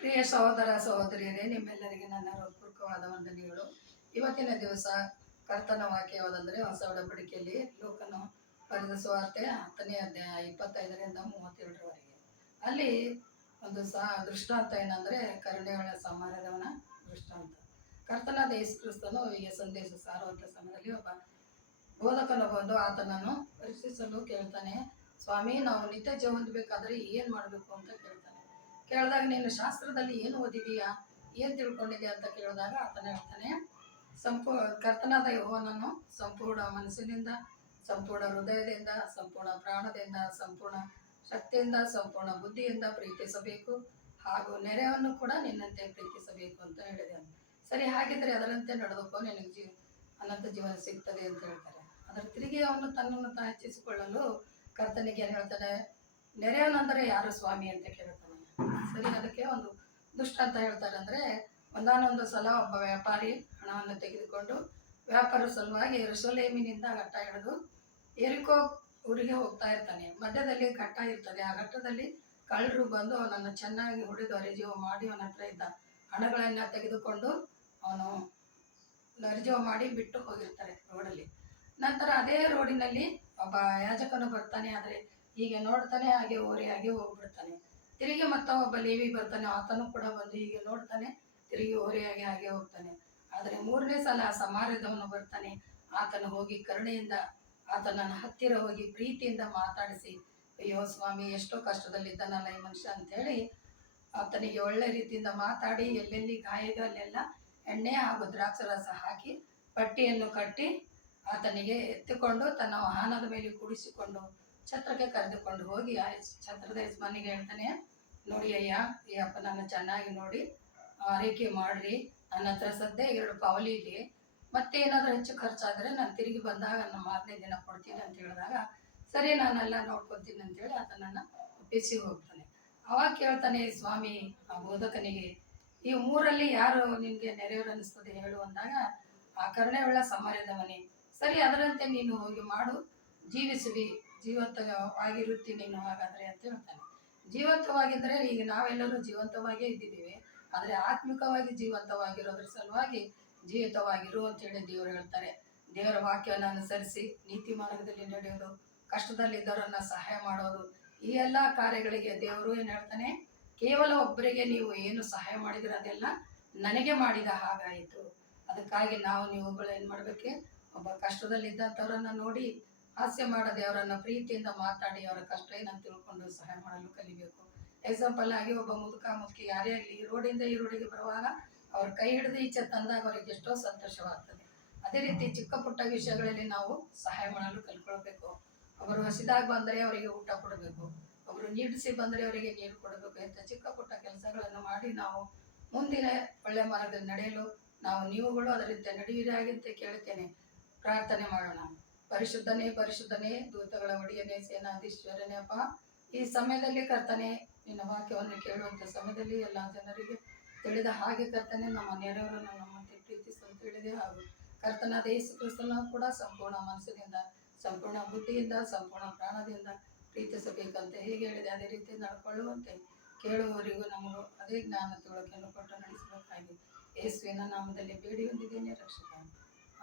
ಪ್ರಿಯ ಸಹೋದರ ಸಹೋದರಿಯರೇ, ನಿಮ್ಮೆಲ್ಲರಿಗೆ ನನ್ನ ಹೃತ್ಪೂರ್ವಕವಾದ ವಂದನೆಗಳು. ಇವತ್ತಿನ ದಿವಸ ಕರ್ತನ ವಾಕ್ಯವಾದಂದರೆ ಹೊಸ ಒಡಂಬಡಿಕೆಯಲ್ಲಿ ಲೂಕನು ಬರೆದ ಸುವಾರ್ತೆ 10ನೇ ಅಧ್ಯಾಯ 25ರಿಂದ 37ರವರೆಗೆ. ಅಲ್ಲಿ ಒಂದು ದೃಷ್ಟಾಂತ ಏನಂದರೆ ಕರುಣೆಯುಳ್ಳ ಸಮಾರ್ಯದವನ ದೃಷ್ಟಾಂತ. ಕರ್ತನಾದ ಯೇಸು ಕ್ರಿಸ್ತನು ಹೀಗೆ ಸಂದೇಶ ಸಾರುವಂಥ ಸಮಯದಲ್ಲಿ ಒಬ್ಬ ಬೋಧಕನು ಬಂದು ಆತನನ್ನು ಪರೀಕ್ಷಿಸಲು ಕೇಳ್ತಾನೆ, ಸ್ವಾಮಿ, ನಾವು ನಿತ್ಯ ಜೀವ ಹೊಂದಬೇಕಾದ್ರೆ ಏನು ಮಾಡಬೇಕು ಅಂತ ಕೇಳ್ತಾನೆ. ಕೇಳಿದಾಗ ನೀನು ಶಾಸ್ತ್ರದಲ್ಲಿ ಏನು ಓದಿದೀಯಾ, ಏನು ತಿಳ್ಕೊಂಡಿದ್ಯಾ ಅಂತ ಕೇಳಿದಾಗ ಆತನ ಹೇಳ್ತಾನೆ, ಕರ್ತನಾದ ಯೆಹೋವನನ್ನು ಸಂಪೂರ್ಣ ಮನಸ್ಸಿನಿಂದ, ಸಂಪೂರ್ಣ ಹೃದಯದಿಂದ, ಸಂಪೂರ್ಣ ಪ್ರಾಣದಿಂದ, ಸಂಪೂರ್ಣ ಶಕ್ತಿಯಿಂದ, ಸಂಪೂರ್ಣ ಬುದ್ಧಿಯಿಂದ ಪ್ರೀತಿಸಬೇಕು, ಹಾಗೂ ನೆರೆಯನ್ನು ಕೂಡ ನಿನ್ನಂತೆ ಪ್ರೀತಿಸಬೇಕು ಅಂತ ಹೇಳಿದೆ. ಸರಿ, ಹಾಗಿದ್ರೆ ಅದರಂತೆ ನಡೆದುಕೋ, ನಿನಗೆ ಅನಂತ ಜೀವನ ಸಿಗ್ತದೆ ಅಂತ ಹೇಳ್ತಾರೆ. ಅದರ ತಿರುಗಿ ಅವನು ತನ್ನನ್ನು ಹೆಚ್ಚಿಸಿಕೊಳ್ಳಲು ಕರ್ತನಿಗೆ ಏನು ಹೇಳ್ತಾನೆ, ನೆರೆಯವನಂದರೆ ಯಾರು ಸ್ವಾಮಿ ಅಂತ ಕೇಳ್ತಾನೆ. ಸರಿ, ಅದಕ್ಕೆ ಒಂದು ದುಷ್ಟ ಹೇಳ್ತಾರೆ. ಅಂದರೆ ಒಂದಾನೊಂದು ಸಲ ಒಬ್ಬ ವ್ಯಾಪಾರಿ ಹಣವನ್ನು ತೆಗೆದುಕೊಂಡು ವ್ಯಾಪಾರ ಸಲುವಾಗಿ ಯೆರೂಸಲೇಮಿನಿಂದ ಘಟ್ಟ ಹಿಡಿದು ಯೆರಿಕೋ ಊರಿಗೆ ಹೋಗ್ತಾ ಇರ್ತಾನೆ. ಮಧ್ಯದಲ್ಲಿ ಘಟ್ಟ ಇರ್ತದೆ. ಆ ಘಟ್ಟದಲ್ಲಿ ಕಳ್ಳರು ಬಂದು ಅವನನ್ನು ಚೆನ್ನಾಗಿ ಹೊಡೆದು ಅರಿಜೀವ ಮಾಡಿ ಅವನ ಹತ್ರ ಇದ್ದ ಹಣಗಳನ್ನು ತೆಗೆದುಕೊಂಡು ಅವನು ಅರಿಜೀವ ಮಾಡಿ ಬಿಟ್ಟು ಹೋಗಿರ್ತಾರೆ ರೋಡಲ್ಲಿ. ನಂತರ ಅದೇ ರೋಡಿನಲ್ಲಿ ಒಬ್ಬ ಯಾಜಕನು ಬರ್ತಾನೆ. ಆದರೆ ಹೀಗೆ ನೋಡ್ತಾನೆ, ಹಾಗೆ ಓರೆಯಾಗಿ ಹೋಗ್ಬಿಡ್ತಾನೆ. ತಿರುಗಿ ಒಬ್ಬ ಲೇವಿ ಬರ್ತಾನೆ. ಆತನು ಕೂಡ ಬಂದು ಹೀಗೆ ನೋಡ್ತಾನೆ, ತಿರುಗಿ ಓರೆಯಾಗಿ ಹಾಗೆ ಹೋಗ್ತಾನೆ. ಆದರೆ 3ನೇ ಸಲ ಸಮಾರ್ಯದವನು ಬರ್ತಾನೆ. ಆತನು ಹೋಗಿ ಕರುಣೆಯಿಂದ ಆತನನ್ನು ಹತ್ತಿರ ಹೋಗಿ ಪ್ರೀತಿಯಿಂದ ಮಾತಾಡಿಸಿ, ಅಯ್ಯೋ ಸ್ವಾಮಿ, ಎಷ್ಟೋ ಕಷ್ಟದಲ್ಲಿದ್ದಾನಲ್ಲ ಈ ಮನುಷ್ಯ ಅಂತೇಳಿ ಆತನಿಗೆ ಒಳ್ಳೆ ರೀತಿಯಿಂದ ಮಾತಾಡಿ ಎಲ್ಲೆಲ್ಲಿ ಗಾಯದ ಅಲ್ಲೆಲ್ಲ ಎಣ್ಣೆ ಹಾಗೂ ದ್ರಾಕ್ಷರಸ ಹಾಕಿ ಪಟ್ಟಿಯನ್ನು ಕಟ್ಟಿ ಆತನಿಗೆ ಎತ್ತಿಕೊಂಡು ತನ್ನ ವಾಹನದ ಮೇಲೆ ಕೂಡಿಸಿಕೊಂಡು ಛತ್ರಕ್ಕೆ ಕರೆದುಕೊಂಡು ಹೋಗಿ ಆ ಛತ್ರದ ಯಜಮಾನಿಗೆ ಹೇಳ್ತಾನೆ, ನೋಡಿ ಅಯ್ಯ, ಈ ಅಪ್ಪನನ್ನು ಚೆನ್ನಾಗಿ ನೋಡಿ ಆರೈಕೆ ಮಾಡ್ರಿ. ನನ್ನ ಹತ್ರ ಸದ್ಯ 2 ಪಾವಲಿ ಇದೆ. ಮತ್ತೆ ಏನಾದರೂ ಹೆಚ್ಚು ಖರ್ಚಾದರೆ ನಾನು ತಿರುಗಿ ಬಂದಾಗ ನನ್ನ 4ನೇ ದಿನ ಕೊಡ್ತೀನಿ ಅಂತ ಹೇಳಿದಾಗ, ಸರಿ, ನಾನೆಲ್ಲ ನೋಡ್ಕೊತೀನಿ ಅಂತೇಳಿ ಆತನನ್ನು ಒಪ್ಪಿಸಿ ಹೋಗ್ತಾನೆ. ಅವಾಗ ಕೇಳ್ತಾನೆ ಸ್ವಾಮಿ ಆ ಬೋಧಕನಿಗೆ, ಈ 3ರಲ್ಲಿ ಯಾರು ನಿನಗೆ ನೆರೆಯವರು ಅನ್ನಿಸ್ತದೆ ಹೇಳು ಅಂದಾಗ, ಆ ಕರುಣೆಯುಳ್ಳ ಸಮಾರ್ಯದವನೇ. ಸರಿ, ಅದರಂತೆ ನೀನು ಹೋಗಿ ಮಾಡು, ಜೀವಿಸುವಿ, ಜೀವಂತವಾಗಿರುತ್ತಿ ನೀನು ಹಾಗಾದರೆ ಅಂತ ಹೇಳ್ತಾನೆ. ಜೀವಂತವಾಗಿದ್ದರೆ ಈಗ ನಾವೆಲ್ಲರೂ ಜೀವಂತವಾಗಿಯೇ ಇದ್ದಿದ್ದೀವಿ, ಆದರೆ ಆತ್ಮಿಕವಾಗಿ ಜೀವಂತವಾಗಿರೋದ್ರ ಸಲುವಾಗಿ ಜೀವಿತವಾಗಿರು ಅಂತೇಳಿ ದೇವರು ಹೇಳ್ತಾರೆ. ದೇವರ ವಾಕ್ಯವನ್ನು ಅನುಸರಿಸಿ ನೀತಿ ಮಾರ್ಗದಲ್ಲಿ ನಡೆಯೋದು, ಕಷ್ಟದಲ್ಲಿದ್ದವರನ್ನು ಸಹಾಯ ಮಾಡೋದು, ಈ ಎಲ್ಲ ಕಾರ್ಯಗಳಿಗೆ ದೇವರು ಏನು ಹೇಳ್ತಾನೆ, ಕೇವಲ ಒಬ್ಬರಿಗೆ ನೀವು ಏನು ಸಹಾಯ ಮಾಡಿದ್ರೆ ಅದೆಲ್ಲ ನನಗೆ ಮಾಡಿದ ಹಾಗಾಯಿತು. ಅದಕ್ಕಾಗಿ ನೀವುಗಳು ಏನು ಮಾಡಬೇಕು, ಒಬ್ಬ ಕಷ್ಟದಲ್ಲಿದ್ದಂಥವ್ರನ್ನ ನೋಡಿ ಹಾಸ್ಯ ಮಾಡದೆ ಅವರನ್ನು ಪ್ರೀತಿಯಿಂದ ಮಾತಾಡಿ ಅವರ ಕಷ್ಟ ಏನಂತ ತಿಳ್ಕೊಂಡು ಸಹಾಯ ಮಾಡಲು ಕಲಿಬೇಕು. ಎಕ್ಸಾಂಪಲ್ ಆಗಿ ಒಬ್ಬ ಮುದುಕಿ ಯಾರೇ ಆಗಲಿ ಈ ರೋಡಿಂದ ಈ ರೋಡಿಗೆ ಬರುವಾಗ ಅವ್ರ ಕೈ ಹಿಡಿದು ಈಚೆ ತಂದಾಗ ಅವ್ರಿಗೆ ಎಷ್ಟೋ ಸಂತೋಷವಾಗ್ತದೆ. ಅದೇ ರೀತಿ ಚಿಕ್ಕ ಪುಟ್ಟ ವಿಷಯಗಳಲ್ಲಿ ನಾವು ಸಹಾಯ ಮಾಡಲು ಕಲ್ಕೊಳ್ಬೇಕು. ಅವರು ಹಸಿದಾಗ ಬಂದರೆ ಅವರಿಗೆ ಊಟ ಕೊಡಬೇಕು, ಅವರು ನೀಡಿಸಿ ಬಂದರೆ ಅವರಿಗೆ ನೀರು ಕೊಡಬೇಕು. ಇಂಥ ಚಿಕ್ಕ ಪುಟ್ಟ ಕೆಲಸಗಳನ್ನು ಮಾಡಿ ನಾವು ಮುಂದಿನ ಒಳ್ಳೆ ಮಾರ್ಗದಲ್ಲಿ ನಡೆಯಲು ನೀವುಗಳು ಅದರಿಂದ ನಡೆಯಿರಾಗಿಂತ ಕೇಳ್ತೇನೆ. ಪ್ರಾರ್ಥನೆ ಮಾಡೋಣ. ಪರಿಶುದ್ಧನೇ ಪರಿಶುದ್ಧನೇ, ದೂತಗಳ ಒಡೆಯನೇ, ಸೇನಾಧೀಶ್ವರನೇ, ಅಪ್ಪ, ಈ ಸಮಯದಲ್ಲಿ ಕರ್ತನೆ ನಿನ್ನ ವಾಕ್ಯವನ್ನು ಕೇಳುವಂಥ ಸಮಯದಲ್ಲಿ ಎಲ್ಲ ಜನರಿಗೆ ತಿಳಿದ ಹಾಗೆ ಕರ್ತನೆ ನಮ್ಮ ನೆರೆಯವರನ್ನು ನಮ್ಮಂತೆ ಪ್ರೀತಿಸಲು ತಿಳಿದೆ. ಹಾಗೂ ಕರ್ತನಾದ ಯೇಸು ಕ್ರಿಸ್ತನ ಕೂಡ ಸಂಪೂರ್ಣ ಮನಸ್ಸಿನಿಂದ, ಸಂಪೂರ್ಣ ಬುದ್ಧಿಯಿಂದ, ಸಂಪೂರ್ಣ ಪ್ರಾಣದಿಂದ ಪ್ರೀತಿಸಬೇಕಂತ ಹೇಗೆ ಹೇಳಿದೆ ಅದೇ ರೀತಿ ನಡ್ಕೊಳ್ಳುವಂತೆ ಕೇಳುವವರಿಗೂ ನಮಗೂ ಅದೇ ಜ್ಞಾನ ತಿಳುವಳಿಕೆಯನ್ನು ಕೊಟ್ಟು ನಡೆಸಬೇಕಾಗಿ ಯೇಸುವಿನ ನಾಮದಲ್ಲಿ ಬೇಡಿ ಹೊಂದಿದ್ದೇನೆ, ರಕ್ಷಕ.